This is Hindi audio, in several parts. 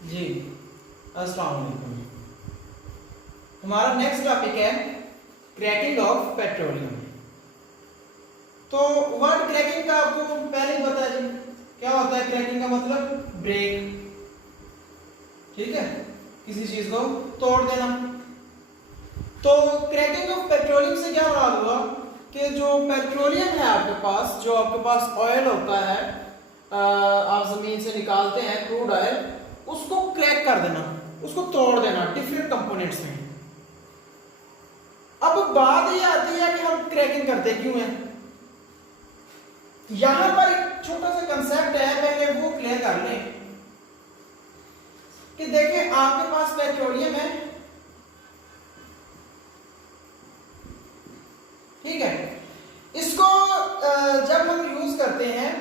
जी अस्सलाम वालेकुम। हमारा नेक्स्ट टॉपिक है क्रैकिंग ऑफ पेट्रोलियम। तो वर्ड क्रैकिंग का आपको पहले ही पता है जी, क्या होता है क्रैकिंग का मतलब ब्रेक, ठीक है, किसी चीज को तोड़ देना। तो क्रैकिंग ऑफ पेट्रोलियम से क्या मुराद हुआ कि जो पेट्रोलियम है आपके पास, जो आपके पास ऑयल होता है, आप जमीन से निकालते हैं क्रूड ऑयल, उसको क्रैक कर देना, उसको तोड़ देना डिफरेंट कंपोनेंट्स में। अब बात ये आती है कि हम क्रैकिंग करते क्यों हैं। यहां पर एक छोटा सा कंसेप्ट है, पहले वो क्लियर कर लें कि देखिए आपके पास पेट्रोलियम है, ठीक है, इसको जब हम यूज करते हैं,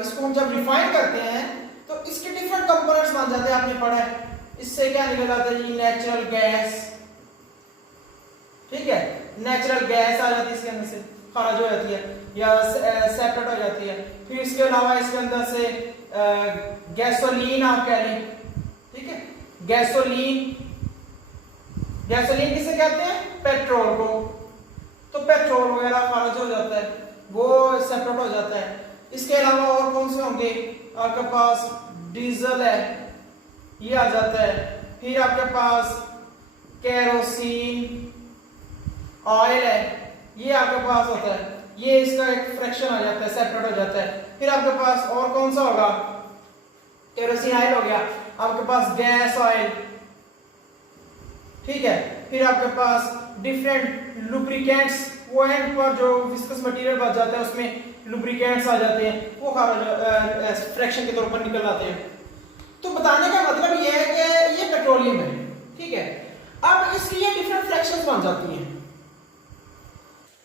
इसको हम जब रिफाइन करते हैं तो इसके डिफरेंट कंपोनेंट्स बन जाते हैं। आपने पढ़ा है इससे क्या निकल आता है जी, नेचुरल गैस, ठीक है, नेचुरल गैस आ जाती है इसके अंदर से, खारिज हो जाती है या सेपरेट हो जाती है। फिर इसके अलावा इसके अंदर से गैसोलीन आप कह लें, ठीक है, गैसोलीन, गैसोलीन किसे कहते हैं, पेट्रोल को। तो पेट्रोल वगैरह खारिज हो जाता है, वो सेपरेट हो जाता है। इसके अलावा और कौन से होंगे, आपके पास डीजल है, ये आ जाता है। फिर आपके पास केरोसिन ऑयल है, ये आपके पास होता है, ये इसका एक फ्रैक्शन आ जाता है, सेपरेट हो जाता है। फिर आपके पास और कौन सा होगा, केरोसिन ऑयल हो गया, आपके पास गैस ऑयल, ठीक है। फिर आपके पास डिफरेंट लुब्रिकेंट्स, वो एंड पर जो विस्कस मटेरियल बच जाता है उसमें लुब्रिकेंट्स आ जाते हैं, वो फ्रैक्शन के तौर पर निकल आते हैं। तो बताने का मतलब ये है कि ये पेट्रोलियम है, ठीक है। अब इसकी ये डिफरेंट फ्रैक्शंस बन जाती हैं।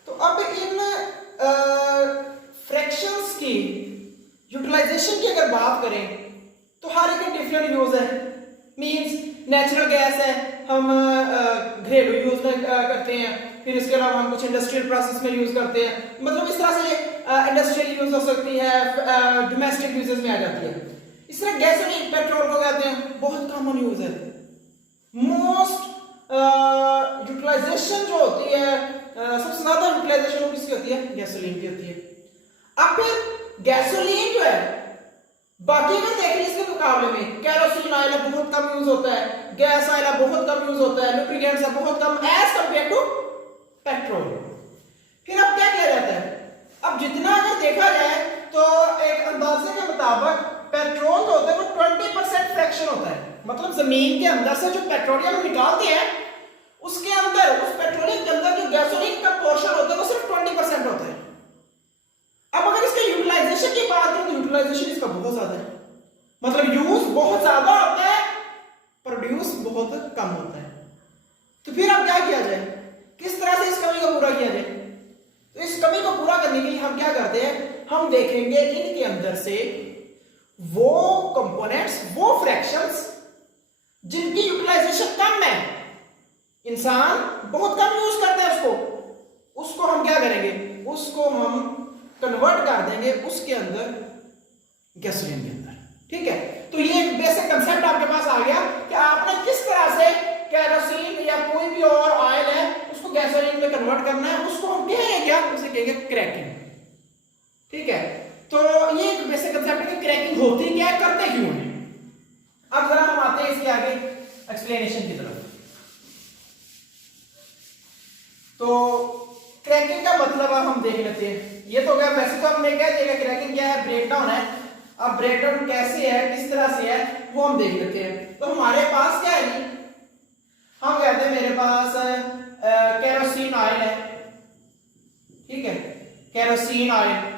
तो अब इन फ्रैक्शंस की यूटिलाइजेशन की अगर बात करें तो हर एक डिफरेंट यूज है। मींस नेचुरल गैस है, हम घरेलू यूज में करते हैं, फिर इसके अलावा हम कुछ इंडस्ट्रियल प्रोसेस में यूज करते हैं। मतलब इस तरह से इंडस्ट्रियल यूज हो सकती है, डोमेस्टिक यूजेस में आ जाती है। इस तरह गैसोलीन, पेट्रोल को कहते हैं, बहुत कॉमन यूज है। मोस्ट यूटिलाइजेशन जो होती है, सबसे ज्यादा यूटिलाइजेशन वो किसकी होती है, गैसोलीन की होती है। अब फिर गैसोलीन जो है, बाकी अगर देखें इसके मुकाबले में केरोसिन ऑयल बहुत कम यूज होता है, गैस ऑयल बहुत कम यूज होता है, लुब्रिकेंट्स बहुत कम एज कंपेयर टू पेट्रोल। फिर अब क्या किया जाता है, अब जितना अगर देखा जाए तो एक अंदाजे के मुताबिक पेट्रोल जो होता है वो 20% फ्रैक्शन होता है। मतलब जमीन के अंदर से जो पेट्रोलियम निकालते हैं उसके अंदर, उस पेट्रोलियम के अंदर जो गैसोलीन का पोर्शन होता है वो सिर्फ 20% होता है। अब अगर इसके यूटिलाइजेशन की बात करें तो यूटिलाइजेशन इसका बहुत ज्यादा है, मतलब यूज बहुत ज्यादा होता है, प्रोड्यूस बहुत कम होता है। तो फिर अब क्या किया जाए, किस तरह से इस कमी को पूरा किया जाए। तो इस कमी को पूरा करने के लिए हम क्या करते हैं, हम देखेंगे इनके अंदर से वो कंपोनेंट्स, वो फ्रैक्शंस जिनकी यूटिलाइजेशन कम है, इंसान बहुत कम यूज करते हैं उसको हम क्या करेंगे, उसको हम कन्वर्ट कर देंगे उसके अंदर, गैसोलीन के अंदर, ठीक है। तो ये बेसिक कंसेप्ट आपके पास आ गया कि आपने किस तरह से केरोसिन या कोई भी और ऑयल है उसको गैसोलीन में कन्वर्ट करना है। उसको हम कहेंगे क्या, उसे कहेंगे क्रैकिंग, ठीक है। तो ये एक बेसिक कंसेप्ट है कि क्रैकिंग होती क्या है, करते क्यों है। अब जरा हम आते हैं इसके आगे एक्सप्लेनेशन की तरफ। तो क्रैकिंग का मतलब हम देख लेते हैं। ये तो क्या, वैसे तो हमने कह दिया क्रैकिंग क्या है, ब्रेकडाउन है। अब ब्रेकडाउन कैसे है, किस तरह से है, वो हम देख लेते हैं। तो हमारे पास क्या है, हम कहते हैं मेरे पास केरोसिन ऑयल है, ठीक है, केरोसिन ऑयल।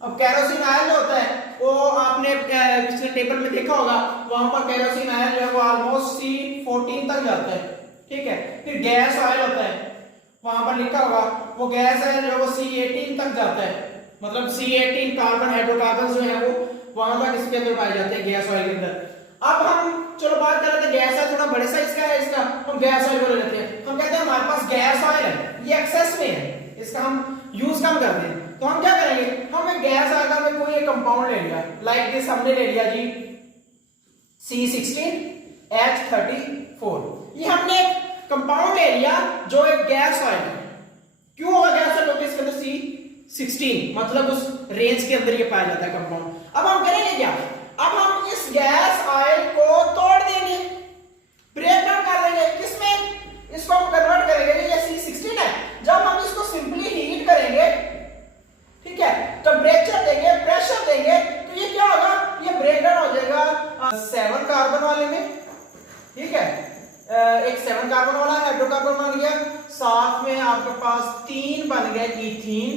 अब केरोसिन ऑयल जो होता है वो आपने पिछले टेबल में देखा होगा, वहां पर केरोसिन ऑयल जो है वो ऑलमोस्ट C14 तक जाता है, ठीक है। फिर गैस ऑयल होता है, वहां पर लिखा होगा वो गैस है जो वो C18 तक जाता है। मतलब C18 कार्बन, हाइड्रोकार्बन जो है वो वहां तक इसके अंदर पाए जाते हैं गैस ऑयल के अंदर। अब हम चलो बात कर लेते हैं, गैस है थोड़ा बड़े साइज का है इसका, हम गैस ऑयल को ले लेते हैं। हम कहते हैं हमारे पास गैस ऑयल है, ये एक्सेस में है, इसका हम यूज कम करते हैं। तो हम क्या करेंगे, हम एक गैस ऑयल का कोई एक कंपाउंड ले लिया, लाइक दिस हमने ले लिया जी C16H34। ये हमने एक कंपाउंड ले लिया जो एक गैस ऑयल है। क्यों होगा गैस ऑयल? क्योंकि इसके अंदर C16 मतलब उस रेंज के अंदर ये पाया जाता है कंपाउंड। अब हम करेंगे क्या? अब हम इस गैस ऑयल को तोड़ देंगे, ब्रेक डाउन कर देंगे। किसमें? इसको हम कन्वर्ट करेंगे। ये C16 है, जब हम इसको सिंपली हीट करेंगे, ठीक है, टेंपरेचर देंगे, प्रेशर देंगे, तो ये क्या होगा? ये ब्रेक डाउन हो जाएगा 7 कार्बन वाले में, ठीक है। एक 7 कार्बन वाला हाइड्रोकार्बन बन गया, साथ में आपके पास 3 बन गए इथीन,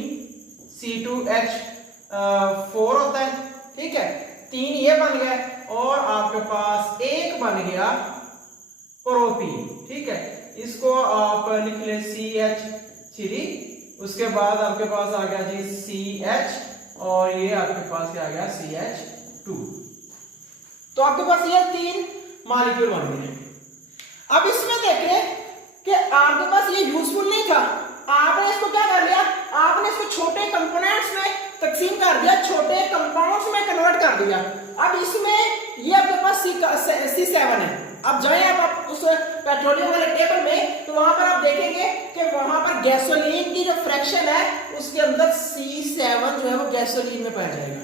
C2H4 होता है, ठीक है, 3 ये बन गए, और आपके पास एक बन गया प्रोपीन, ठीक है। इसको आप लिख ले CH3, उसके बाद आपके पास आ गया जी CH, और ये आपके पास क्या आ गया? CH2। तो आपके पास ये 3 मॉलिक्यूल बन गए। अब इसमें देखें कि आपके पास ये यूजफुल नहीं था, आपने इसको क्या कर लिया? आपने इसको छोटे कंपोनेंट्स में तकसीम कर दिया, छोटे कंपाउंड्स में कन्वर्ट कर दिया। अब इसमें ये आपके पास C7 है। अब जाए आप उस पेट्रोलियम वाले टेबल में, तो वहां पर आप देखेंगे कि वहां पर गैसोलीन की जो फ्रैक्शन है उसके अंदर C7 जो है वो गैसोलीन में पाया जाएगा।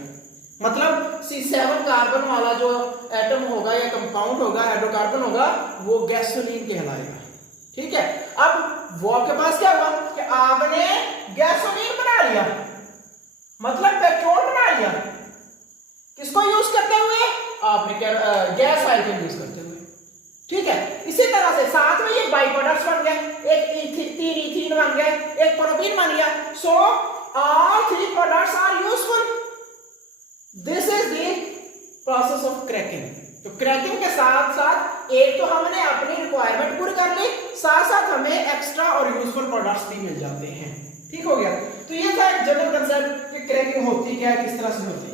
मतलब C7 कार्बन वाला जो एटम होगा या कंपाउंड होगा, हाइड्रोकार्बन होगा, वो गैसोलीन कहलाएगा, ठीक है। अब वो आपके पास क्या हुआ कि आपने गैसोलीन बना लिया, मतलब पेट्रोल बना लिया। किसको यूज करते हुए? आपने गैस ऑयल को यूज करते हुए, ठीक है। इसी तरह से साथ में ये बाई प्रोडक्ट्स बन गए, एक 3 इथीन बन गए, एक प्रोपीन बन गया। So all 3 products are useful. This is the process of cracking. तो क्रैकिंग के साथ साथ एक तो हमने अपनी रिक्वायरमेंट पूरी कर ली, साथ साथ हमें एक्स्ट्रा और यूजफुल प्रोडक्ट्स भी मिल जाते हैं, ठीक हो गया। तो ये था एक जनरल कंसेप्ट कि क्रैकिंग होती क्या है, किस तरह से होती है।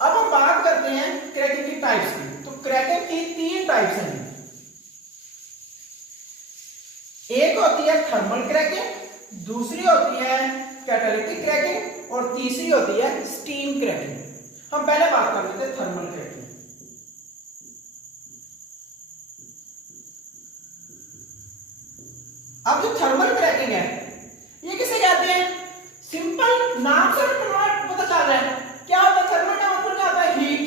अब हम बात करते हैं क्रैकिंग की टाइप्स की। तो क्रैकिंग की 3 टाइप्स हैं। एक होती है थर्मल क्रैकिंग, दूसरी होती है कैटालिटिक क्रैकिंग, और तीसरी होती है स्टीम क्रैकिंग। हम पहले बात कर लेते हैं थर्मल क्रैकिंग। अब जो थर्मल क्रैकिंग है ये किसे कहते हैं? सिंपल नाम से पता चल रहा है क्या होता है। थर्मल का मतलब क्या होता है? हीट।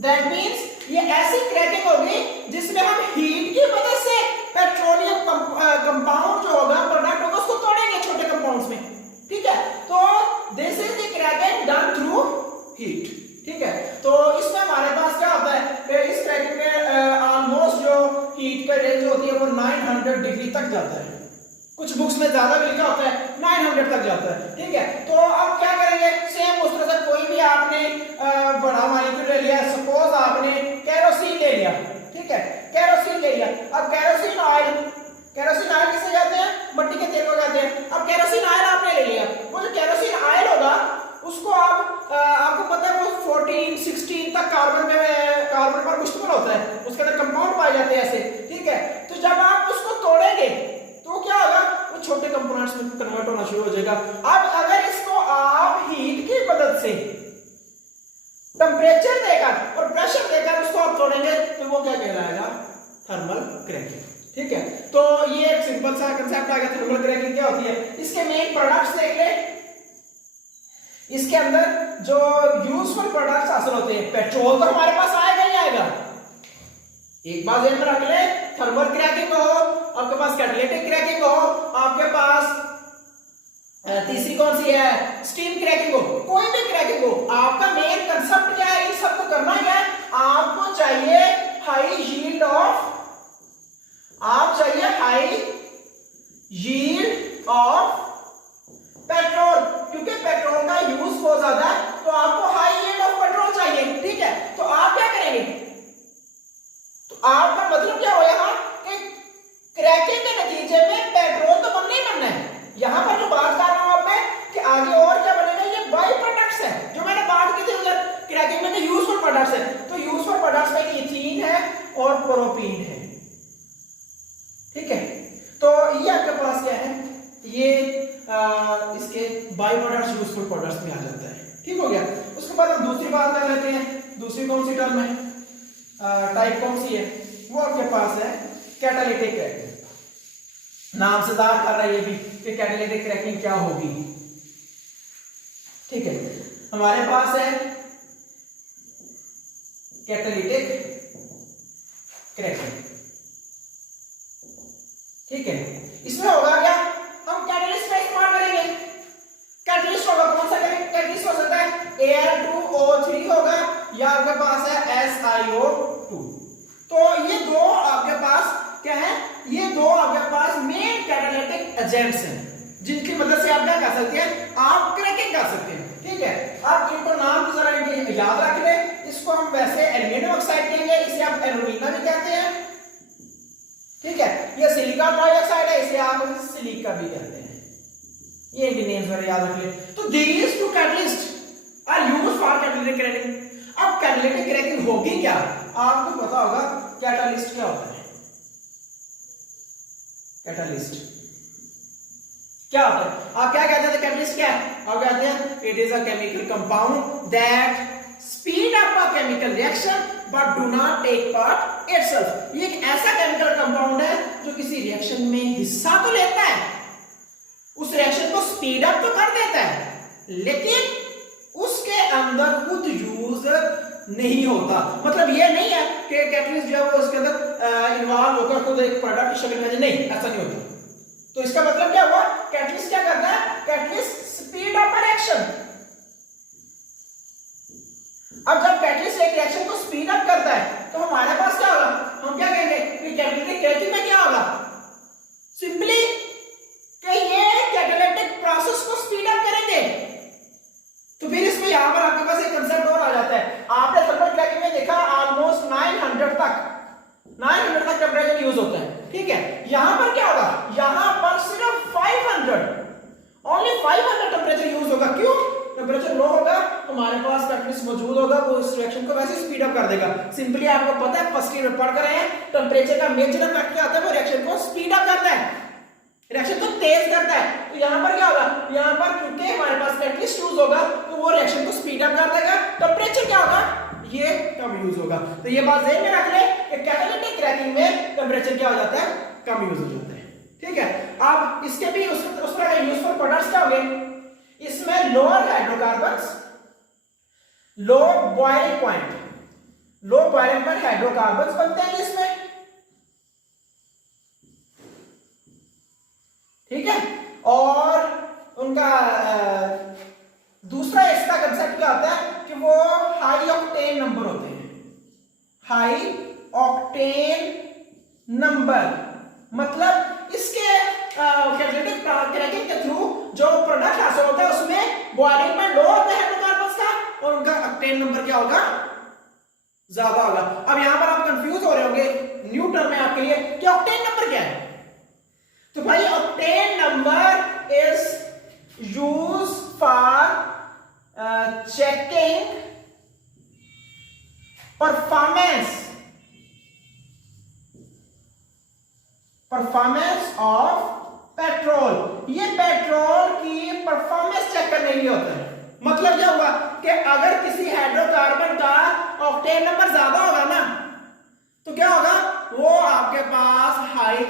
दैट मींस ये ऐसी क्रैकिंग होगी जिसमें हम हीट की मदद से पेट्रोलियम कंपाउंड जो होगा, प्रोडक्ट होगा, उसको तोड़ेंगे छोटे कंपाउंड्स में, ठीक है। तो this is the cracking done through heat, ठीक है। तो इसमें हमारे पास क्या होता है कि इस क्रैकिंग में ऑलमोस्ट जो हीट का रेंज होती है वो 900 डिग्री तक जाता है। कुछ बुक्स में ज्यादा भी लिखा होता है 900 तक जाता है, ठीक है। तो अब क्या करेंगे? सेम उस तरह से कोई भी आपने बड़ा मॉलिक्यूल ले लिया, सपोज आपने केरोसिन ले लिया, ठीक है, केरोसिन ले लिया। अब केरोसिन ऑयल किसे कहते हैं? मिट्टी के तेल को कहते हैं। अब केरोसिन ऑयल आपने ले लिया, वो जो केरोसिन ऑयल होगा उसको आपको पता है वो 14, 16 तक कार्बन पर मुश्तमिल होता है, उसके अंदर कंपाउंड पाए जाते हैं ऐसे, ठीक है। तो जब आप उसको तोड़ेंगे तो क्या होगा? वो छोटे कंपोनेंट्स में कन्वर्ट होना शुरू हो जाएगा। अब अगर इसको आप हीट की मदद से टेंपरेचर देकर और प्रेशर देकर उसको आप तोड़ेंगे तो वो क्या कहलाएगा? थर्मल क्रैकिंग, ठीक है। तो ये एक सिंपल सा कांसेप्ट आ गया थर्मल क्रैकिंग क्या होती है। इसके मेन प्रोडक्ट्स देख ले। इसके अंदर जो यूजफुल प्रोडक्ट्स हासिल होते हैं, पेट्रोल तो हमारे पास आएगा ही आएगा। एक बात ध्यान में रख ले, थर्मल क्रैकिंग हो, आपके पास कैटालिटिक क्रैकिंग हो, आपके पास तीसरी कौन सी है? स्टीम क्रैकिंग हो, कोई भी क्रैकिंग हो, आपका मेन कांसेप्ट क्या है? इन सबको करना क्या है? आपको चाहिए हाई यील्ड ऑफ पेट्रोल, क्योंकि पेट्रोल का यूज बहुत ज्यादा है, तो आपको हाई यील्ड ऑफ पेट्रोल चाहिए, ठीक है। तो आप क्या करेंगे? तो आपका मतलब क्या हो यहाँ कि क्रैकिंग के नतीजे में पेट्रोल तो बनना ही बनना है। यहां पर जो बात कर रहा हूं मैं कि आगे और क्या बनेगा, ये बाई प्रोडक्ट्स है जो मैंने बात की थी उधर क्रैकिंग में, यूजफुल प्रोडक्ट्स है। तो यूजफुल प्रोडक्ट्स में इथीन है और प्रोपीन है, ठीक है। तो ये आपके पास क्या है? ये इसके बाई प्रोडक्ट्स यूजफुल प्रोडक्ट्स में आ जाता है, ठीक हो गया। उसके बाद हम दूसरी बात कर लेते हैं। दूसरी कौन सी टर्म है? टाइप कौन सी है, वो आपके पास है कैटालिटिक क्रैकिंग। नाम से दार कर रहा है ये भी कि कैटालिटिक क्रैकिंग क्या होगी। ठीक है, हमारे पास है कैटालिटिक क्रैकिंग। ठीक है, इसमें होगा क्या, हम कैटलिस्ट का इस्तेमाल करेंगे। कैटलिस्ट होगा कौन सा कैटलिस्ट हो सकता है, Al2O3 होगा या आपके पास है SiO2। तो ये दो आपके पास क्या है, ये दो आपके पास मेन कैटालिटिक एजेंट्स हैं जिनकी मदद से आप क्या कर सकते हैं, आप क्रैकिंग कर सकते हैं। ठीक है, आप इनको नाम जरा याद रख लें। इसको हम वैसे एल्यूमिनियम ऑक्साइड कहेंगे, इसे आप एल्यूमिना भी कहते हैं। ठीक है, ये सिलिकॉन डाइऑक्साइड है, इसे आप सिलिका भी कहते हैं। ये इनके नेम्स जरा याद रख लें। तो these two catalyst are used for catalytic cracking. अब कैटालिटिक क्रैकिंग होगी क्या, आपको पता होगा कैटालिस्ट क्या होता है। कैटालिस्ट क्या होता है, आप क्या कहते हैं, कैटलिस्ट क्या है, आप कहते हैं it is a chemical compound that speed up a chemical reaction but do not take part itself. ये एक ऐसा केमिकल कंपाउंड है जो किसी रिएक्शन में हिस्सा तो लेता है, उस रिएक्शन को स्पीड अप तो कर देता है, लेकिन उसके अंदर खुद यूज नहीं होता। मतलब ये नहीं है कि कैटलिस्ट जो है वो उसके अंदर इन्वॉल्व होकर खुद एक प्रोडक्ट की शक्ल में, नहीं, ऐसा नहीं होता। तो इसका मतलब क्या हुआ, कैटलिस्ट क्या करता है, कैटलिस्ट स्पीड अप रिएक्शन। अब जब कैटलिस्ट एक रिएक्शन को स्पीड अप करता है तो हमारे पास क्या होगा, हम क्या कहेंगे कि कैटालिटिक क्रैकिंग में क्या होगा, सिंपली कि ये कैटालिटिक प्रोसेस को स्पीड अप करेंगे। तो फिर इसमें यहां पर आपके पास एक कांसेप्ट और आ जाता है। आपने थर्मल क्रैकिंग में देखा ऑलमोस्ट 900 तक टेंपरेचर यूज होता है। ठीक है, यहां पर क्या होगा, यहां पर सिर्फ 500 ओनली 500 टेंपरेचर यूज होगा। क्यों, टेंपरेचर लो होगा, हमारे पास कैटलिस्ट मौजूद होगा, वो इस रिएक्शन को वैसे स्पीड अप कर देगा। सिंपली आपको पता है, फर्स्ट ईयर में पढ़ कर आए हैं, टेंपरेचर का मेजर इफेक्ट क्या आता है, वो रिएक्शन को स्पीड अप करता है, रिएक्शन को तेज करता है। तो यहां पर क्या होगा, यहां पर क्योंकि हमारे पास कैटलिस्ट यूज होगा तो वो रिएक्शन को स्पीड अप कर देगा, टेंपरेचर क्या होगा, ये कम यूज होगा। तो ये बात ध्यान में रख ले कि कैटालिटिक क्रैकिंग में टेंपरेचर क्या हो जाता है, कम यूज हो जाता है। ठीक है, अब इसके भी उस तरह के यूजफुल प्रोडक्ट्स क्या होंगे, इसमें lower hydrocarbons, low boiling point, low boiling point hydrocarbons बनते हैं इसमें। ठीक है, और उनका दूसरा इसका कंसेप्ट क्या होता है कि वो हाई ऑक्टेन नंबर होते हैं। हाई ऑक्टेन नंबर मतलब इसके कैटालिटिक क्रैकिंग के थ्रू जो प्रोडक्ट हासिल होता है उसमें बॉइलिंग पॉइंट लो होता है हाइड्रोकार्बन्स का, और उनका ऑक्टेन नंबर क्या होगा, ज्यादा होगा। अब यहां पर आप कंफ्यूज हो रहे होंगे, न्यू टर्म है आपके लिए कि ऑक्टेन नंबर क्या है। तो भाई octane number is use for checking performance of petrol. ये पेट्रोल की परफॉर्मेंस चेक करने के लिए होता है। मतलब क्या हुआ कि अगर किसी हाइड्रोकार्बन का ऑक्टेन नंबर ज्यादा होगा ना तो क्या होगा, वो आपके पास हाई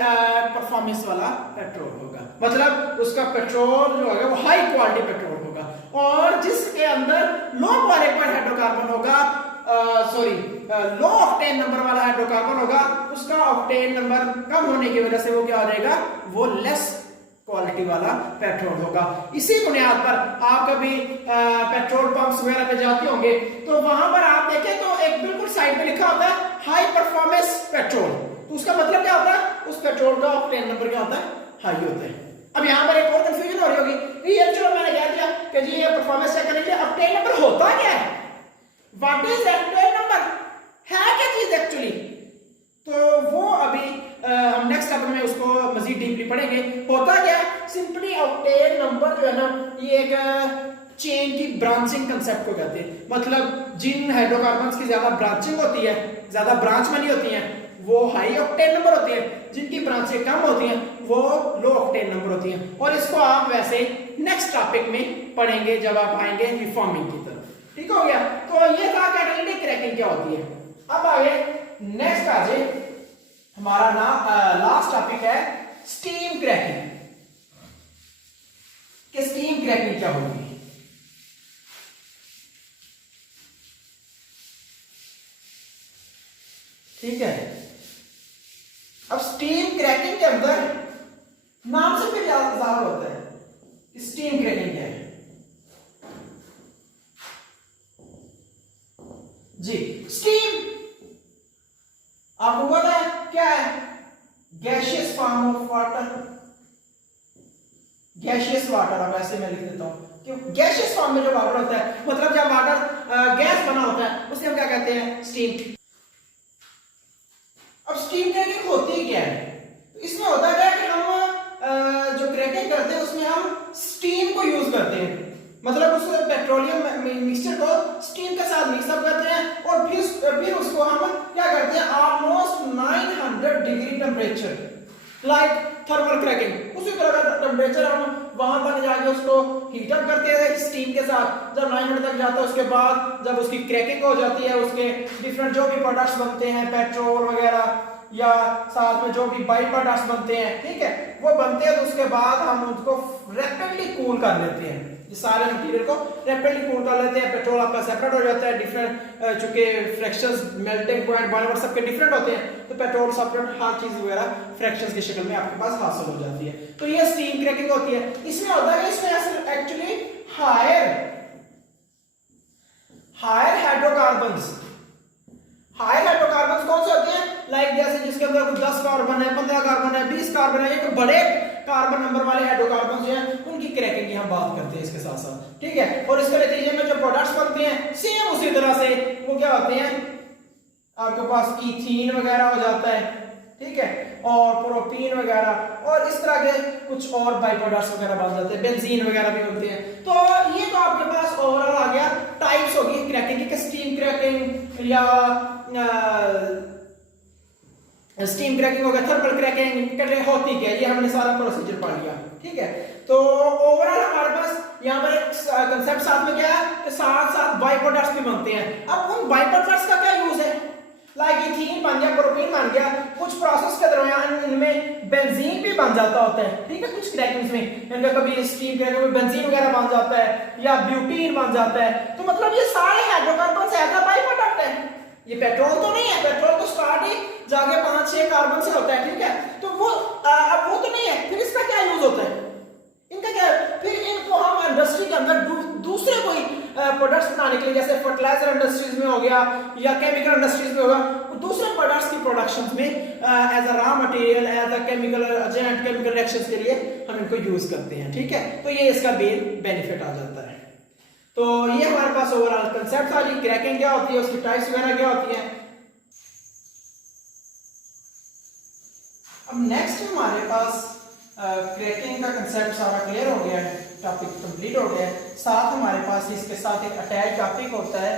परफॉर्मेंस वाला पेट्रोल होगा, मतलब उसका पेट्रोल जो होगा वो हाई क्वालिटी पेट्रोल होगा। और जिसके अंदर लो क्वालिटी हाइड्रोकार्बन होगा, लो ऑक्टेन नंबर वाला हाइड्रोकार्बन होगा, उसका ऑक्टेन नंबर कम होने की वजह से वो क्या हो जाएगा, वो लेस क्वालिटी वाला पेट्रोल होगा। इसी बुनियाद पर आप कभी पेट्रोल पंप्स वगैरह पे जाते होंगे तो वहां पर आप देखें तो एक बिल्कुल साइड पे लिखा होता है हाई परफॉर्मेंस पेट्रोल। तो उसका मतलब क्या होता है, उस पेट्रोल का ऑक्टेन नंबर क्या होता है, हाई होता है। अब यहाँ पर एक और कंफ्यूजन हो रही होगी, ये चलो मैंने कह दिया कि जी ये परफॉर्मेंस चेक करने के लिए ऑक्टेन नंबर होता क्या है, व्हाट इज ऑक्टेन नंबर, है क्या चीज एक्चुअली। तो वो अभी हम नेक्स्ट स्टेप में उसको मजीद डीपली पढ़ेंगे। होता क्या है, सिंपली ऑक्टेन नंबर जो है ना, ये एक चेन की ब्रांचिंग कंसेप्ट को कहते हैं। मतलब जिन हाइड्रोकार्बन्स की ज्यादा ब्रांचिंग होती है, ज्यादा ब्रांच बनी होती है, वो हाई ऑक्टेन नंबर होती है, जिनकी ब्रांचें कम होती हैं वो लो ऑक्टेन नंबर होती हैं। और इसको आप वैसे नेक्स्ट टॉपिक में पढ़ेंगे जब आप आएंगे रिफॉर्मिंग की तरफ। ठीक हो गया, तो ये था कैटालिटिक क्रैकिंग क्या होती है। अब आगे नेक्स्ट आ जाए, हमारा लास्ट टॉपिक है स्टीम क्रैकिंग। कि स्टीम क्रैकिंग क्या होगी। ठीक है, अब स्टीम क्रैकिंग के अंदर नाम से फिर ज़ाहिर होता है स्टीम क्रैकिंग क्या है जी। स्टीम आपको पता है क्या है, gaseous form of water. Gaseous water, अब ऐसे मैं लिख देता हूं कि गैशियस फॉर्म में जो वाटर होता है, मतलब जब वाटर गैस बना होता है उसे हम क्या कहते हैं, स्टीम। अब स्टीम क्रैकिंग होती क्या है, तो इसमें होता है कि हम जो क्रैकिंग करते हैं उसमें हम स्टीम को यूज करते हैं, मतलब उस पेट्रोलियम मिक्सचर को स्टीम के साथ मिक्सअप करते हैं और फिर उसको हम क्या करते हैं, almost 900 degree temperature, like thermal cracking, उसी तरह का टेम्परेचर हम वहां तक जाके उसको हीट अप करते हैं स्टीम के साथ। जब 900 तक जाता है उसके बाद जब उसकी क्रैकिंग हो जाती है, उसके डिफरेंट जो भी प्रोडक्ट्स बनते हैं, पेट्रोल वगैरह या साथ में जो भी बाई प्रोडक्ट्स बनते हैं, ठीक है, वो बनते हैं, तो उसके बाद हम उसको रैपिडली कूल कर लेते हैं, ये सारे मटेरियल को रैपिडली कूल कर लेते हैं। पेट्रोल आपका सेपरेट हो जाता है, डिफरेंट चूंकि फ्रैक्शंस, मेल्टिंग पॉइंट, बॉइलर सबके डिफरेंट होते हैं, तो पेट्रोल सेपरेट हर चीज वगैरह फ्रैक्शंस की शक्ल में आपके पास हासिल हो जाती है। तो ये स्टीम क्रैकिंग होती है। इसमें होता है कि इसमें एक्चुअली हायर हाइड्रोकार्बन्स कौन से होते हैं, लाइक जैसे जिसके अंदर कुछ 10 कार्बन है, 15 कार्बन है, 20 कार्बन है, ये तो बड़े कार्बन नंबर वाले हाइड्रोकार्बन जो हैं उनकी क्रैकिंग की हम बात करते हैं इसके साथ साथ। ठीक है, और इसके नतीजे में जो प्रोडक्ट्स बनते हैं सेम उसी तरह से वो क्या होते हैं, आपके पास ईथीन वगैरह हो जाता है, ठीक है, और प्रोपीन वगैरह, और इस तरह के कुछ और बाई प्रोडक्ट्स वगैरह बन जाते हैं, बेंजीन वगैरह भी बनते हैं। तो ये तो आपके पास ओवरऑल आ गया टाइप्स होगी क्रैकिंग की, स्टीम क्रैकिंग या स्टीम क्रैकिंग हो गया, थर्मल क्रैकिंग होती क्या, ये हमने सारा प्रोसीजर पढ़ लिया। ठीक है, तो ओवरऑल हमारे पास यहाँ पर एक कंसेप्ट साथ में क्या है कि साथ साथ बाई प्रोडक्ट्स भी बनते हैं। अब उन बाई प्रोडक्ट्स का क्या यूज है, लाइक इथीन बन गया, प्रोपीन बन गया, कुछ प्रोसेस के दरमियान इनमें बेंजीन भी बन जाता होता है। ठीक है, कुछ क्रैकिंग्स में इनका कभी स्टीम क्रैकिंग में बेंजीन वगैरह बन जाता है या ब्यूटीन बन जाता है। तो मतलब ये सारे हाइड्रोकार्बन से ऐसा बाई प्रोडक्ट है, ये पेट्रोल तो नहीं है, पेट्रोल तो स्टार्ट ही जाके 5-6 कार्बन से होता है। ठीक है, तो वो अब वो तो नहीं है, फिर इसका क्या यूज होता है, इनका क्या है, फिर इनको हम इंडस्ट्री के अंदर दूसरे कोई प्रोडक्ट्स बनाने के लिए, जैसे फर्टिलाइजर इंडस्ट्रीज में हो गया या केमिकल इंडस्ट्रीज में होगा, दूसरे प्रोडक्ट्स की प्रोडक्शन में as a raw material, as a chemical agent, chemical reactions के लिए हम इनको यूज करते हैं। ठीक है, तो ये इसका बेनिफिट आ जाता है। तो ये हमारे पास ओवरऑल कंसेप्ट था जी, क्रैकिंग क्या होती है, उसकी टाइप्स वगैरह क्या होती है। अब नेक्स्ट हमारे पास क्रैकिंग का कंसेप्ट सारा क्लियर हो गया है, टॉपिक कंप्लीट हो गया है। साथ हमारे पास इसके साथ एक अटैच टॉपिक होता है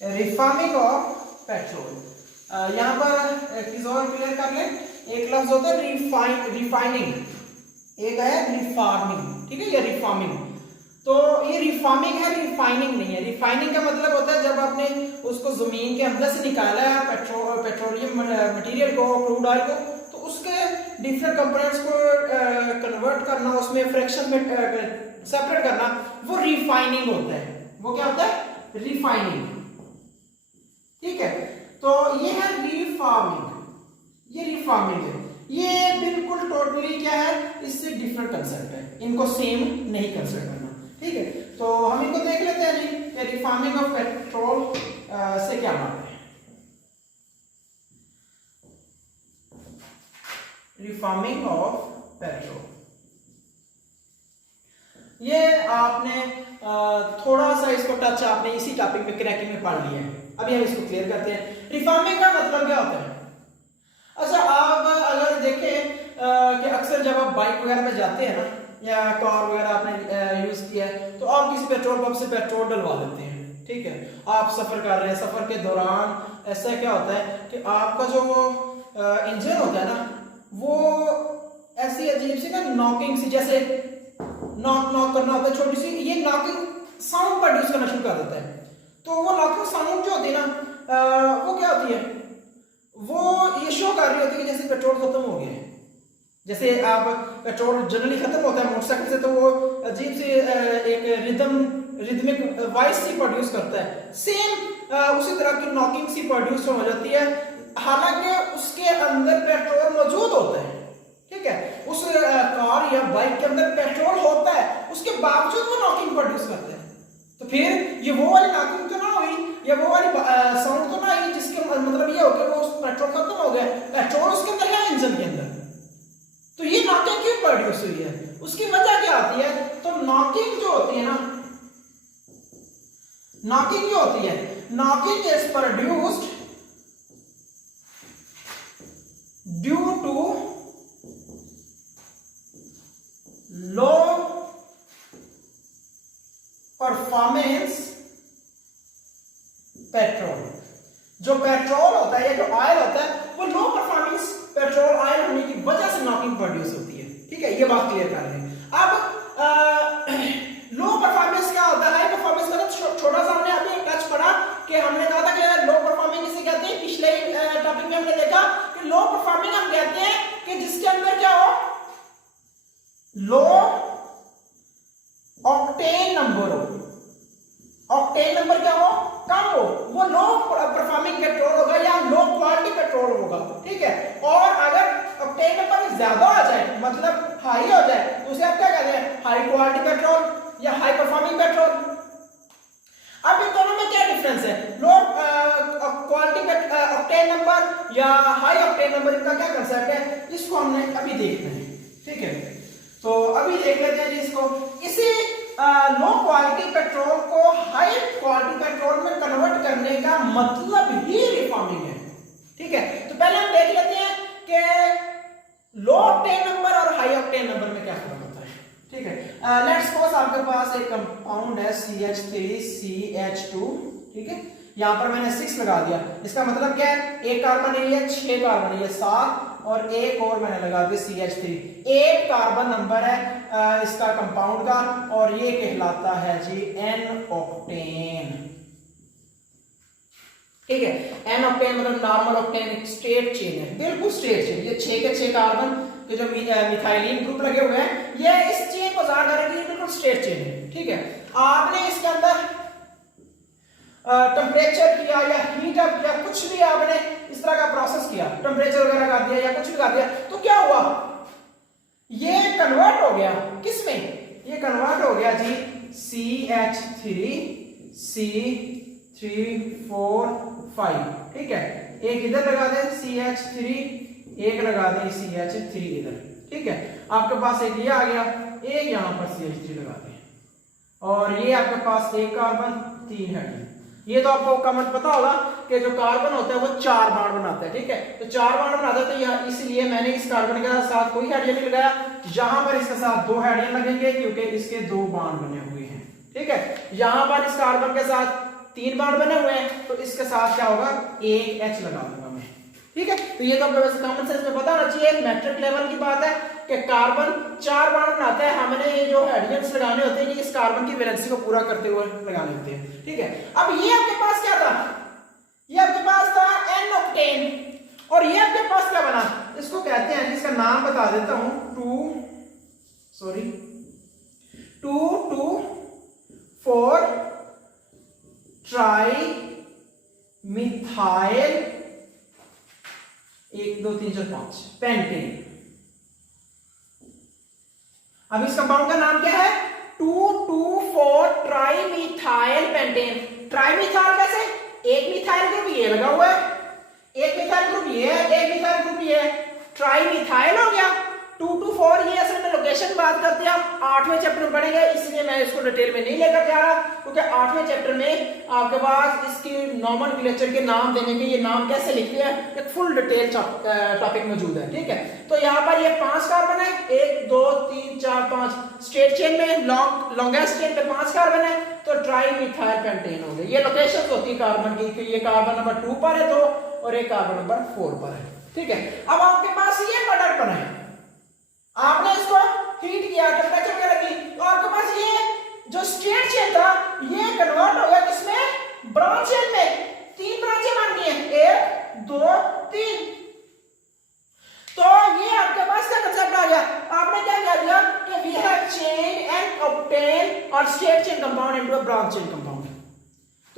रिफार्मिंग ऑफ पेट्रोल। यहाँ पर एक चीज और क्लियर कर लें, एक लफ्ज होता है रिफाइनिंग, एक है रिफार्मिंग। ठीक है, ये रिफार्मिंग, तो ये रिफार्मिंग है, रिफाइनिंग नहीं है। रिफाइनिंग का मतलब होता है जब आपने उसको जमीन के अंदर से निकाला है पेट्रोलियम मटेरियल को, क्रूड ऑयल को, तो उसके डिफरेंट कंपोनेंट्स को कन्वर्ट करना, उसमें फ्रैक्शन में सेपरेट करना, वो रिफाइनिंग होता है। वो क्या होता है, रिफाइनिंग। ठीक है, तो ये है रिफार्मिंग, ये रिफार्मिंग है, ये बिल्कुल टोटली क्या है, इससे डिफरेंट कंसेप्ट है, इनको सेम नहीं कंसिडर करना। ठीक है, तो हम इनको देख लेते हैं जी, रिफार्मिंग ऑफ पेट्रोल से क्या मानते हैं। रिफार्मिंग ऑफ पेट्रोल, ये आपने थोड़ा सा इसको टच आपने इसी टॉपिक में क्रैकिंग में पढ़ लिया है, अभी हम इसको क्लियर करते हैं। रिफार्मिंग का मतलब क्या होता है। अच्छा, आप अगर देखें कि अक्सर जब आप बाइक वगैरह पे जाते हैं ना, या कार वगैरह आपने यूज किया है, तो आप किसी पेट्रोल पंप से पेट्रोल डलवा लेते हैं। ठीक है, आप सफर कर रहे हैं, सफर के दौरान ऐसा क्या होता है कि आपका जो इंजन होता है ना, वो ऐसी अजीब सी ना नॉकिंग सी, जैसे नॉक करना होता है, छोटी सी, ये नॉकिंग साउंड प्रोड्यूस करना शुरू कर देता है। तो वो नॉकिंग साउंड जो होती है ना, वो क्या होती है, वो ये शो कर रही होती है कि जैसे पेट्रोल खत्म हो गया है। जैसे आप पेट्रोल जनरली खत्म होता है मोटरसाइकिल से, तो वो अजीब सी एक रिदमिक वॉइस सी प्रोड्यूस करता है। सेम उसी तरह की नॉकिंग सी प्रोड्यूस हो जाती है, हालांकि उसके अंदर पेट्रोल मौजूद होता है, ठीक है, उस कार या बाइक के अंदर पेट्रोल होता है, उसके बावजूद वो नॉकिंग प्रोड्यूस करता है। तो फिर ये वो वाली नॉकिंग तो ना हुई, या वो वाली साउंड तो ना आई जिसके मतलब ये हो कि वो पेट्रोल खत्म हो गया, पेट्रोल उसके अंदर है इंजन के अंदर, तो ये नॉकिंग क्यों प्रोड्यूस हुई है, उसकी वजह क्या आती है। तो नॉकिंग जो होती है ना, नॉकिंग जो होती है, knocking is produced due to low performance petrol. जो पेट्रोल होता है या जो ऑयल होता है वो लो परफॉर्मेंस पेट्रोल ऑयल होने की वजह से नॉकिंग प्रोड्यूस होती है, ठीक है, ये बात क्लियर कर रहे हैं। अब लो परफॉर्मेंस क्या होता है, हाई परफॉर्मेंस मतलब छोटा सा हमने अभी टच पढ़ा कि हमने कहा था कि लो परफॉर्मिंग किसे कहते हैं, पिछले टॉपिक में हमने देखा कि लो परफॉर्मिंग हम कहते हैं कि जिसके अंदर क्या हो, लो ऑक्टेन नंबर हो, ऑक्टेन नंबर क्या हो, कम हो, वो लो परफॉर्मिंग पेट्रोल होगा या लो क्वालिटी पेट्रोल होगा, ठीक है। और अगर ऑक्टेन नंबर ज्यादा आ जाए मतलब हाई हो जाए तो उसे आप क्या कहते हैं, हाई क्वालिटी पेट्रोल या हाई परफॉर्मिंग पेट्रोल। अब इन दोनों में क्या डिफरेंस है, लो क्वालिटी ऑक्टेन नंबर या हाई ऑक्टेन नंबर, इनका क्या कंसेप्ट है, इसको हमने अभी देखना है, ठीक है। तो अभी देख लेते हैं जी इसको। इसी लो क्वालिटी पेट्रोल को हाई क्वालिटी पेट्रोल में कन्वर्ट करने का मतलब ही रिफॉर्मिंग है, ठीक है। तो पहले हम देख लेते हैं कि लो ऑक्टेन नंबर और हाई ऑक्टेन नंबर में क्या फर्क होता है, ठीक है। लेट्स सपोज आपके पास एक कंपाउंड है CH3CH2, ठीक है, यहां पर मैंने 6 लगा दिया, इसका मतलब क्या है, एक कार्बन है ये, 6 कार्बन है ये, 7 और एक और मैंने लगा दिया CH3, 8 कार्बन नंबर है इसका कंपाउंड का, और ये कहलाता है जी N ऑक्टेन, ठीक है। N ऑक्टेन मतलब नॉर्मल ऑक्टेन, एक स्ट्रेट चेन है, बिल्कुल स्ट्रेट चेन, ये 6 के 6 कार्बन के जो मिथाइलिन ग्रुप लगे हुए हैं, ये इस चेन को जाहिर करेंगे, बिल्कुल स्ट्रेट चेन है, ठीक है। आपने इसके अंदर टेम्परेचर किया या हीट अप किया, कुछ भी आपने इस तरह का प्रोसेस किया, टेम्परेचर वगैरह लगा दिया या कुछ भी लगा दिया, तो क्या हुआ, ये कन्वर्ट हो गया किसमें, ये कन्वर्ट हो गया जी CH3C345, ठीक है। एक इधर लगा दें CH3, एक लगा दें CH3 इधर, ठीक है। आपके पास एक ये आ गया, एक यहां पर CH3 लगा दें, और ये आपके पास एक कार्बन 3 है। ये तो आपको कॉमन पता होगा कि जो कार्बन होता है वो 4 बॉन्ड बनाता है, ठीक है। तो 4 बॉन्ड बनाता है, तो यहाँ इसलिए मैंने इस कार्बन के साथ कोई हाइड्रोजन नहीं लगाया, यहां पर इसके साथ 2 हाइड्रोजन लगेंगे क्योंकि इसके 2 बॉन्ड बने हुए हैं, ठीक है। यहां पर इस कार्बन के साथ 3 बॉन्ड बने हुए हैं, तो इसके साथ क्या होगा, एक H लगा दूंगा मैं, ठीक है। तो ये तो वैसे कॉमन सेंस में पता होना चाहिए, मैट्रिक लेवल की बात है कि कार्बन 4 बॉन्ड बनाता है, हमने ये जो हाइड्रोजन लगाने होते हैं इस कार्बन की वैलेंसी को पूरा करते हुए लगाने होते हैं, ठीक है। अब ये आपके पास क्या था, ये आपके पास था N ऑक्टेन, और ये आपके पास क्या बना, इसको कहते हैं, इसका नाम बता देता हूं, 2,2,4 ट्राई मिथाइल 1 2 3 4 5 पेंटेन। अब इस कंपाउंड का नाम क्या है, 2,2,4 tri methyl pentane. Tri methyl कैसे, एक मिथाइल ग्रुप ये लगा हुआ है, एक मिथाइल ग्रुप ये है, एक मिथाइल ग्रुप ये है, ट्राई मिथाइल हो गया। 2,2,4 ये असल में लोकेशन बात करते हैं, हम 8वें चैप्टर में पढ़ेंगे, इसलिए मैं इसको डिटेल में नहीं लेकर जा रहा, क्योंकि 8वें चैप्टर में आपके पास इसकी नॉमेनक्लेचर के नाम देने के, ये नाम कैसे लिखते हैं, एक फुल डिटेल टॉपिक मौजूद है, ठीक है। तो यहाँ पर ये 5 कार्बन है, 1 2 3 4 5 स्ट्रेट चेन में, लॉन्गेस्ट चेन पे 5 कार्बन है, तो ट्राई मिथाइल पेंटेन हो गया। ये लोकेशन होती है कार्बन की, कि ये कार्बन नंबर 2 पर है 2 और एक कार्बन नंबर 4 पर है, ठीक है। अब आपके पास ये प्रोडक्ट बना है, आपने इसको हीट किया, टेम्परेचर वगैरह की, तो आपके पास ये जो स्ट्रेट चेन था ये कन्वर्ट हो गया किसमें, ब्रांच चेन में। 3 ब्रांचें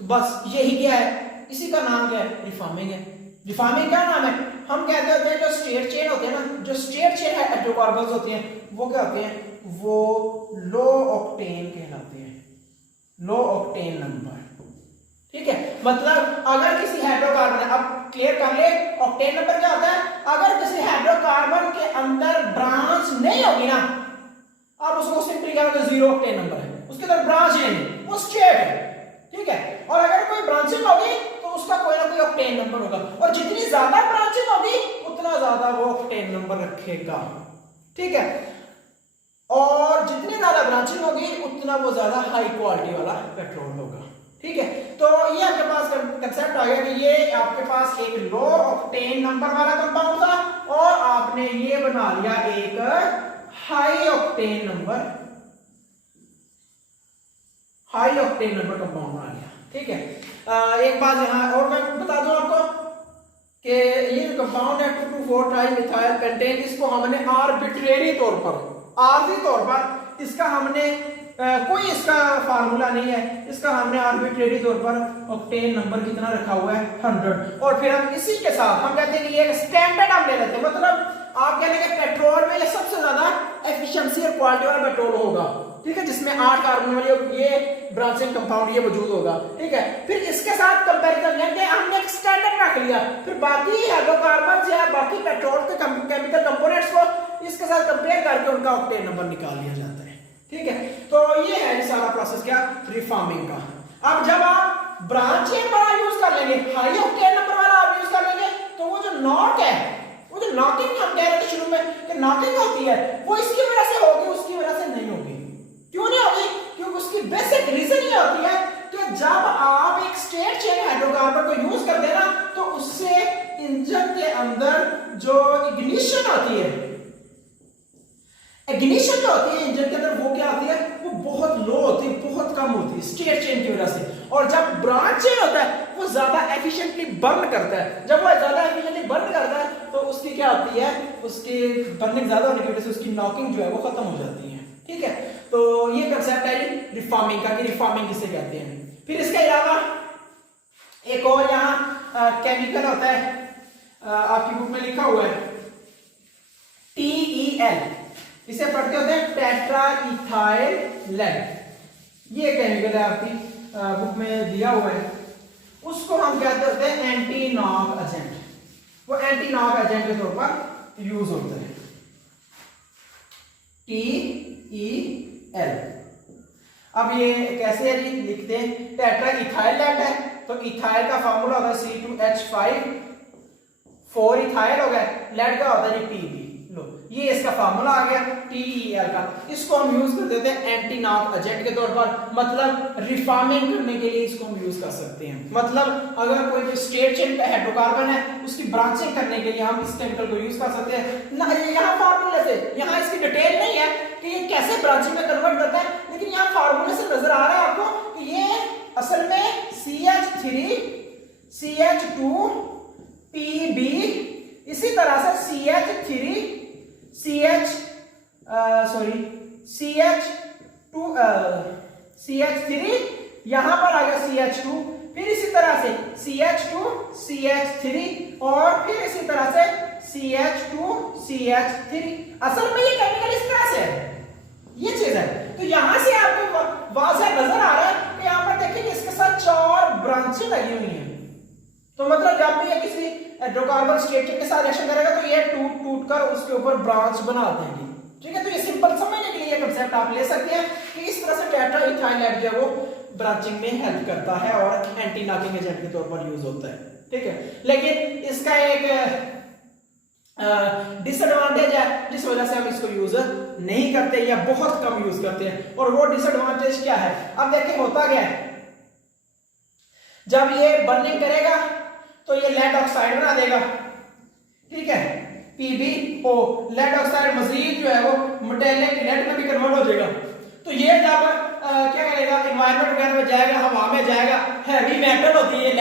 तो बस यही क्या है, इसी का नाम क्या है, रिफॉर्मिंग है। रिफॉर्मिंग क्या नाम है, हम कहते होते हैं जो स्ट्रेट चेन होते हैं ना, जो स्ट्रेट चेन हाइड्रोकार्बन्स होते हैं वो क्या होते हैं, वो लो ऑक्टेन कहलाते हैं, लो ऑक्टेन नंबर। ठीक है, मतलब अगर किसी हाइड्रोकार्बन, अब क्लियर कर ले ऑक्टेन नंबर क्या होता है, अगर किसी हाइड्रोकार्बन के अंदर ब्रांच नहीं होगी ना, आप उसको सिंपली क्या होगा, जीरो ऑक्टेन नंबर है, उसके अंदर ब्रांच नहीं, वो स्ट्रेट है। ठीक है, और अगर कोई ब्रांचिंग होगी तो उसका कोई ना कोई ऑक्टेन नंबर होगा, और जितनी ज्यादा ब्रांचिंग होगी उतना ज्यादा वो ऑक्टेन नंबर रखेगा। ठीक है, और जितनी ज्यादा ब्रांचिंग होगी उतना वो ज्यादा हाई क्वालिटी वाला पेट्रोल होगा। ठीक है, तो ये आपके पास कंसेप्ट आ गया कि ये आपके पास एक लो ऑक्टेन नंबर वाला कंपाउंड था, और आपने ये बना लिया एक high octane number, high octane number compound बना लिया। ठीक है, एक बात यहां और मैं बता दूं आपको कि ये जो कंपाउंड है 2,2,4 ट्राइमिथाइल पेंटेन, इसको हमने आर्बिट्रेरी तौर पर, आर्जी तौर पर इसका हमने कोई इसका फार्मूला नहीं है, इसका हमने आर्बिट्रेरी तौर पर ऑक्टेन नंबर कितना रखा हुआ है 100, और फिर हम इसी के साथ हम कहते हैं कि ये एक स्टैंडर्ड हम ले लेते हैं, मतलब आप कह लेंगे पेट्रोल में ये सबसे ज्यादा एफिशिएंसी और क्वालिटी वाला पेट्रोल होगा। ठीक है, जिसमें 8 कार्बन वाली ये ब्रांचिंग कंपाउंड ये मौजूद होगा। ठीक है, फिर इसके साथ कंपैरिजन करके हमने एक स्टैंडर्ड रख लिया, फिर बाकी हाइड्रोकार्बन या बाकी पेट्रोल के केमिकल कंपोनेंट्स को इसके साथ कंपेयर करके उनका ऑक्टेन नंबर निकाल लिया जाता है। ठीक है, तो ये है सारा प्रोसेस क्या, रिफॉर्मिंग का। अब जब आप ब्रांचिंग वाला यूज कर लेंगे, हाई ऑक्टेन नंबर वाला आप यूज कर लेंगे, तो वो जो नॉक है, वो जो नॉकिंग हम कह रहे थे शुरू में कि नॉकिंग होती है, वो इसकी वजह से होगी, उसकी वजह से नहीं होगी। क्यों नहीं होगी, क्योंकि उसकी बेसिक रीजन ये होती है कि जब आप एक स्ट्रेट चेन हाइड्रोकार्बन को यूज करते हैं ना, तो उससे इंजन के अंदर जो इग्निशन होती है, इग्निशन जो होती है इंजन के अंदर, वो क्या होती है, वो बहुत लो होती है, बहुत कम होती है स्ट्रेट चेन की वजह से। और जब ब्रांच चेन होता है वो ज्यादा एफिशिएंटली बर्न करता है, जब वो ज्यादा एफिशिएंटली बर्न करता है तो उसकी क्या होती है, उसकी बर्निंग ज्यादा होने की वजह से उसकी नॉकिंग जो है वो खत्म हो जाती है। ठीक है, तो ये कंसेप्ट है रिफॉर्मिंग का, कि रिफॉर्मिंग किसे कहते हैं। फिर इसके अलावा एक और यहाँ केमिकल होता है, आपकी बुक में लिखा हुआ है TEL, इसे पढ़ते होते हैं टेट्रा इथाइल लेड। ये केमिकल है आपकी बुक में दिया हुआ है, उसको हम कहते होते हैं एंटी नॉक एजेंट, वो एंटी नॉक एजेंट के तौर पर यूज होता है TEL। अब ये कैसे है जी, लिखते हैं टेट्रा इथाइल लेड है, तो इथाइल का फार्मूला होता है C2H5, 4 इथाइल हो गया, लेड का होता है जी PB। लो ये इसका फार्मूला आ गया TEL का, इसको हम यूज कर देते हैं एंटी नॉक एजेंट के तौर पर, मतलब रिफॉर्मिंग करने के लिए इसको हम यूज कर सकते हैं। मतलब अगर कोई स्ट्रेट चेन पे हाइड्रोकार्बन है, उसकी ब्रांचिंग करने के लिए हम इस केमिकल को यूज कर सकते हैं ना। यहाँ फार्मूले से, यहाँ इसकी डिटेल नहीं है कि ये कैसे ब्रांचिंग में कन्वर्ट करता है, लेकिन यहाँ फार्मूले से नजर आ रहा है आपको कि ये असल में CH3 CH2 PB, इसी तरह से CH3 CH3 यहां पर आ गया CH2, फिर इसी तरह से CH2 CH3 और फिर इसी तरह से CH2 CH3। असल में ये केमिकल इस तरह से है, ये चीज है। तो यहां से आपको वाज़ह नजर आ रहा है कि यहां पर देखिए इसके साथ 4 ब्रांचें लगी हुई हैं, तो मतलब जब भी ये किसी हाइड्रोकार्बन स्ट्रेट चेन के साथ रिएक्शन करेगा तो ये टूट कर उसके ऊपर ब्रांच बना देंगे। ठीक है, तो ये सिंपल समझने के लिए ये कांसेप्ट आप ले सकते हैं कि इस तरह से टेट्रा इथाइल लेड जो है वो ब्रांचिंग में हेल्प करता है और एंटी नॉकिंग एजेंट के तौर पर यूज होता है। ठीक है, लेकिन इसका एक डिसएडवांटेज है जिस वजह से हम इसको यूज नहीं करते या बहुत कम यूज करते हैं, और वो डिसएडवांटेज क्या है। अब देखिए होता क्या है, जब ये बर्निंग करेगा तो ये लेड ऑक्साइड बना देगा। ठीक है, PbO, लेड ऑक्साइड मजीद जो है वो मेटालिक लेड में भी कन्वर्ट हो जाएगा। तो ये जब क्या करेगा, एनवायरनमेंट वगैरह में जाएगा, हवा में जाएगा, हैवी मेटल होती है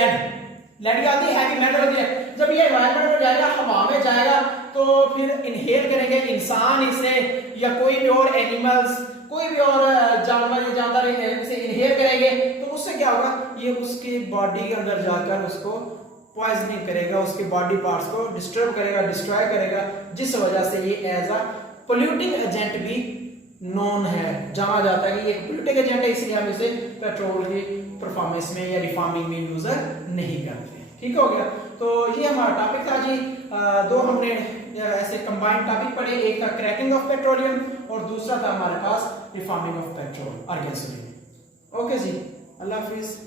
लेड क्या होती है, हैवी मेटल होती है। जब ये एनवायरनमेंट में जाएगा, हवा में जाएगा, तो फिर इनहेल करेंगे इंसान इसे या कोई भी और एनिमल्स, कोई भी और जानवर इसे इनहेल करेंगे, तो उससे क्या होगा, ये उसकी बॉडी के अंदर जाकर उसको पॉइजनिंग करेगा, उसके बॉडी पार्ट्स को डिस्टर्ब करेगा, डिस्ट्रॉय करेगा, जिस वजह से ये एज अ पोल्यूटिंग एजेंट भी नोन है, जाना जाता है कि ये पोल्यूटिंग एजेंट है, इसलिए हम इसे पेट्रोल की परफॉर्मेंस में या रिफार्मिंग में यूज नहीं करते। ठीक हो गया। तो ये हमारा टॉपिक था जी। दो हमने ऐसे कंबाइंड टॉपिक पढ़े, एक था क्रैकिंग ऑफ पेट्रोलियम और दूसरा था हमारे पास रिफार्मिंग ऑफ पेट्रोल और गैसोलीन। ओके जी, अल्लाह हाफिज।